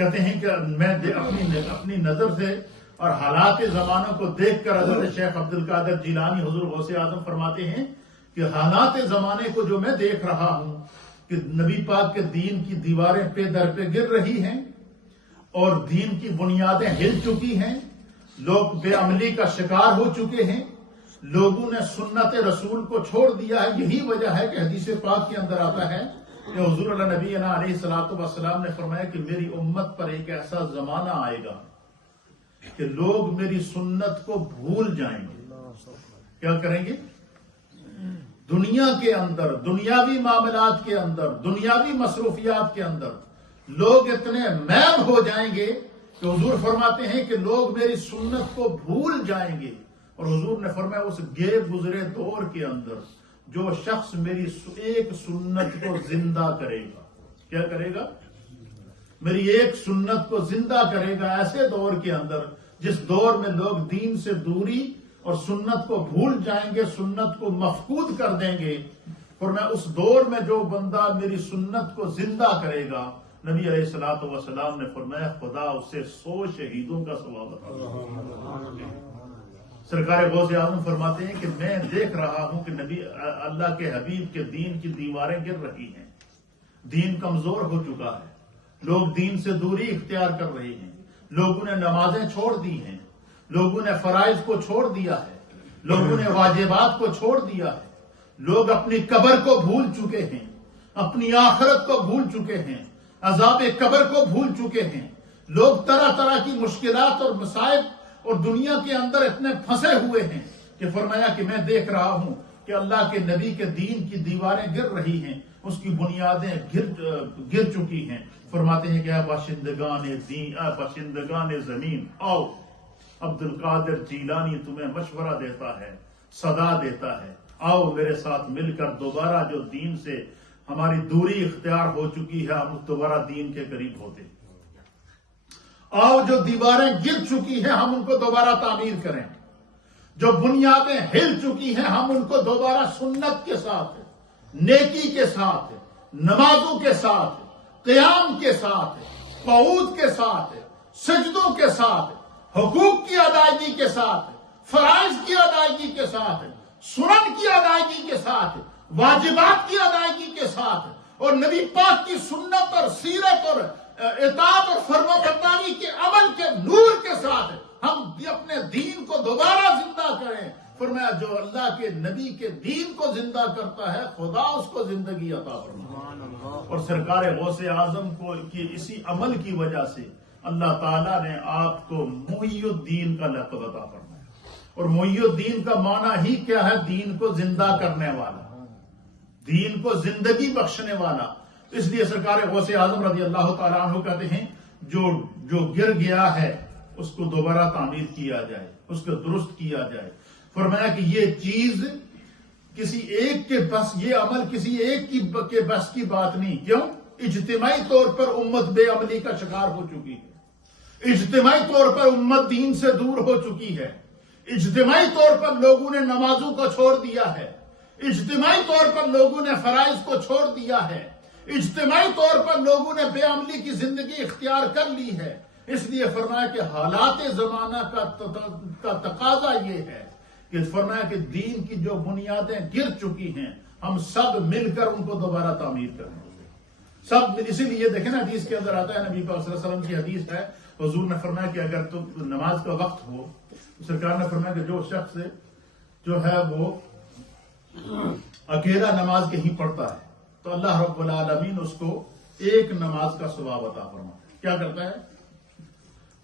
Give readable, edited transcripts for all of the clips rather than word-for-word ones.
کہتے ہیں کہ میں اپنی نظر سے اور حالات زمانوں کو دیکھ کر حضرت شیخ عبد القادر جیلانی حضور غوث اعظم فرماتے ہیں کہ حالات زمانے کو جو میں دیکھ رہا ہوں کہ نبی پاک کے دین کی دیواریں پہ در پہ گر رہی ہیں اور دین کی بنیادیں ہل چکی ہیں، لوگ بے عملی کا شکار ہو چکے ہیں، لوگوں نے سنت رسول کو چھوڑ دیا ہے۔ یہی وجہ ہے کہ حدیث پاک کے اندر آتا ہے کہ حضور اللہ نبی علیہ الصلوۃ والسلام نے فرمایا کہ میری امت پر ایک ایسا زمانہ آئے گا کہ لوگ میری سنت کو بھول جائیں گے۔ کیا کریں گے؟ دنیا کے اندر، دنیاوی معاملات کے اندر، دنیاوی مصروفیات کے اندر لوگ اتنے محو ہو جائیں گے کہ حضور فرماتے ہیں کہ لوگ میری سنت کو بھول جائیں گے۔ اور حضور نے فرمایا اس گزرے دور کے اندر جو شخص میری ایک سنت کو زندہ کرے گا، کیا کرے گا؟ میری ایک سنت کو زندہ کرے گا ایسے دور کے اندر جس دور میں لوگ دین سے دوری اور سنت کو بھول جائیں گے، سنت کو مفقود کر دیں گے۔ فرمایا اس دور میں جو بندہ میری سنت کو زندہ کرے گا، نبی علیہ الصلوۃ والسلام نے فرمایا خدا اسے 100 شہیدوں کا ثواب عطا کرے گا۔ سرکار غوث اعظم فرماتے ہیں کہ میں دیکھ رہا ہوں کہ نبی اللہ کے حبیب کے دین کی دیواریں گر رہی ہیں، دین کمزور ہو چکا ہے، لوگ دین سے دوری اختیار کر رہے ہیں، لوگوں نے نمازیں چھوڑ دی ہیں، لوگوں نے فرائض کو چھوڑ دیا ہے، لوگوں نے واجبات کو چھوڑ دیا ہے، لوگ اپنی قبر کو بھول چکے ہیں، اپنی آخرت کو بھول چکے ہیں، عذاب قبر کو بھول چکے ہیں، لوگ طرح طرح کی مشکلات اور مصائب اور دنیا کے اندر اتنے پھنسے ہوئے ہیں کہ فرمایا کہ میں دیکھ رہا ہوں کہ اللہ کے نبی کے دین کی دیواریں گر رہی ہیں، اس کی بنیادیں گر چکی ہیں۔ فرماتے ہیں کہ اے باشندگان دین، اے باشندگان زمین، آؤ، عبد القادر جیلانی تمہیں مشورہ دیتا ہے، صدا دیتا ہے، آؤ میرے ساتھ مل کر دوبارہ جو دین سے ہماری دوری اختیار ہو چکی ہے ہم دوبارہ دین کے قریب ہوتے، آؤ جو دیواریں گر چکی ہیں ہم ان کو دوبارہ تعمیر کریں، جو بنیادیں ہل چکی ہیں ہم ان کو دوبارہ سنت کے ساتھ، نیکی کے ساتھ، نمازوں کے ساتھ، قیام کے ساتھ، قعود کے ساتھ، سجدوں کے ساتھ، حقوق کی ادائیگی کے ساتھ، فرائض کی ادائیگی کے ساتھ، سنن کی ادائیگی کے ساتھ، واجبات کی ادائیگی کے ساتھ، اور نبی پاک کی سنت اور سیرت اور اطاعت اور فرما برداری کے عمل کے نور کے ساتھ ہم اپنے دین کو دوبارہ زندہ کریں۔ فرمایا جو اللہ کے نبی کے دین کو زندہ کرتا ہے خدا اس کو زندگی عطا فرماتا ہے۔ اور سرکار غوث اعظم کو کی اسی عمل کی وجہ سے اللہ تعالیٰ نے آپ کو محی الدین کا لقب عطا فرمایا۔ اور محی الدین کا معنی ہی کیا ہے؟ دین کو زندہ کرنے والا، دین کو زندگی بخشنے والا۔ اس لیے سرکار غوث اعظم رضی اللہ تعالیٰ عنہ کہتے ہیں جو گر گیا ہے اس کو دوبارہ تعمیر کیا جائے، اس کو درست کیا جائے۔ فرمایا کہ یہ چیز کسی ایک کے بس، یہ عمل کسی ایک کے بس کی بات نہیں۔ کیوں؟ اجتماعی طور پر امت بے عملی کا شکار ہو چکی ہے، اجتماعی طور پر امت دین سے دور ہو چکی ہے، اجتماعی طور پر لوگوں نے نمازوں کو چھوڑ دیا ہے، اجتماعی طور پر لوگوں نے فرائض کو چھوڑ دیا ہے، اجتماعی طور پر لوگوں نے بے عملی کی زندگی اختیار کر لی ہے۔ اس لیے فرمایا کہ حالات زمانہ کا تقاضا یہ ہے کہ فرمایا کہ دین کی جو بنیادیں گر چکی ہیں ہم سب مل کر ان کو دوبارہ تعمیر کریں، سب۔ اسی لیے دیکھیں نا حدیث کے اندر آتا ہے، نبی پاک صلی اللہ علیہ وسلم کی حدیث ہے، حضور نے فرمایا کہ اگر تو نماز کا وقت ہو، سرکار نے فرمایا کہ جو شخص جو ہے وہ اکیلا نماز کہیں پڑھتا ہے تو اللہ رب العالمین اس کو ایک نماز کا ثواب عطا فرماتا ہے۔ کیا کرتا ہے؟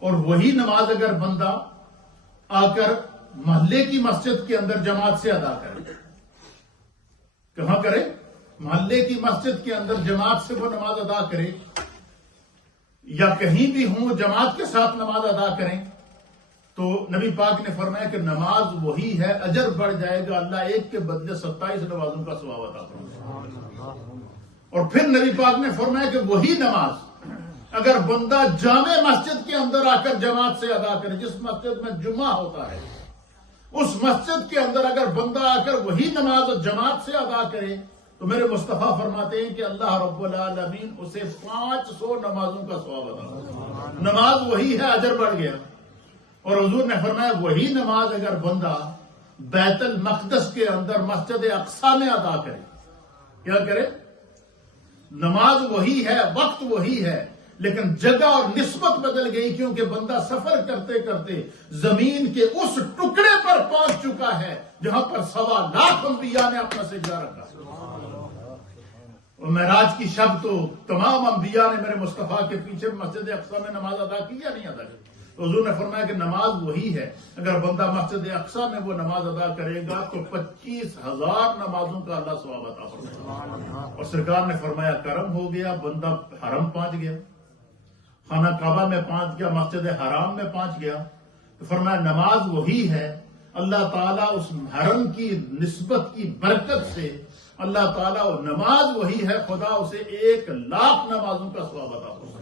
اور وہی نماز اگر بندہ آ کر محلے کی مسجد کے اندر جماعت سے ادا کرے، کہاں کرے؟ محلے کی مسجد کے اندر جماعت سے وہ نماز ادا کرے، یا کہیں بھی ہوں جماعت کے ساتھ نماز ادا کریں، تو نبی پاک نے فرمایا کہ نماز وہی ہے، اجر بڑھ جائے گا، اللہ ایک کے بدلے 27 نمازوں کا ثواب عطا فرمائے۔ اور پھر نبی پاک نے فرمایا کہ وہی نماز اگر بندہ جامع مسجد کے اندر آ کر جماعت سے ادا کرے، جس مسجد میں جمعہ ہوتا ہے اس مسجد کے اندر اگر بندہ آ کر وہی نماز جماعت سے ادا کرے تو میرے مصطفیٰ فرماتے ہیں کہ اللہ رب العالمین اسے 500 نمازوں کا ثواب عطا کرے۔ نماز وہی ہے، اجر بڑھ گیا۔ اور حضور نے فرمایا وہی نماز اگر بندہ بیت المقدس کے اندر مسجد اقصی میں ادا کرے، کیا کرے؟ نماز وہی ہے، وقت وہی ہے، لیکن جگہ اور نسبت بدل گئی، کیونکہ بندہ سفر کرتے کرتے زمین کے اس ٹکڑے پر پہنچ چکا ہے جہاں پر 1.25 لاکھ انبیاء نے اپنا سجدہ رکھا۔ اور معراج کی شب تو تمام انبیاء نے میرے مصطفیٰ کے پیچھے مسجد اقصی میں نماز ادا کی یا نہیں ادا کی؟ تو حضور نے فرمایا کہ نماز وہی ہے، اگر بندہ مسجد اقصی میں وہ نماز ادا کرے گا تو 25,000 نمازوں کا اللہ ثواب عطا فرمائے گا۔ اور سرکار نے فرمایا کرم ہو گیا، بندہ حرم پہنچ گیا، خانہ کعبہ میں پہنچ گیا، مسجد حرام میں پہنچ گیا، تو فرمایا نماز وہی ہے، اللہ تعالیٰ اس حرم کی نسبت کی برکت سے اللہ تعالیٰ نماز وہی ہے، خدا اسے 1,00,000 نمازوں کا ثواب عطا فرمائے۔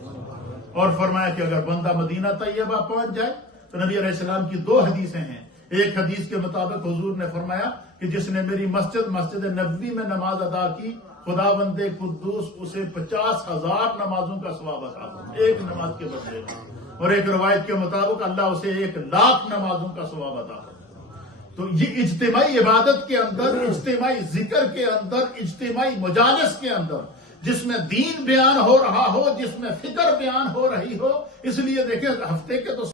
اور فرمایا کہ اگر بندہ مدینہ طیبہ پہنچ جائے تو نبی علیہ السلام کی 2 حدیثیں ہیں۔ ایک حدیث کے مطابق حضور نے فرمایا کہ جس نے میری مسجد نبوی میں نماز ادا کی، خدا بند قدوس اسے 50,000 نمازوں کا ثواب عطا فرمائے، ایک نماز کے بدلے۔ اور ایک روایت کے مطابق اللہ اسے 1,00,000 نمازوں کا ثواب عطا فرمائے۔ تو یہ اجتماعی عبادت کے اندر، اجتماعی ذکر کے اندر، اجتماعی مجالس کے اندر، جس میں دین بیان ہو رہا ہو، جس میں فکر بیان ہو رہی ہو، اس لیے دیکھیں ہفتے کے تو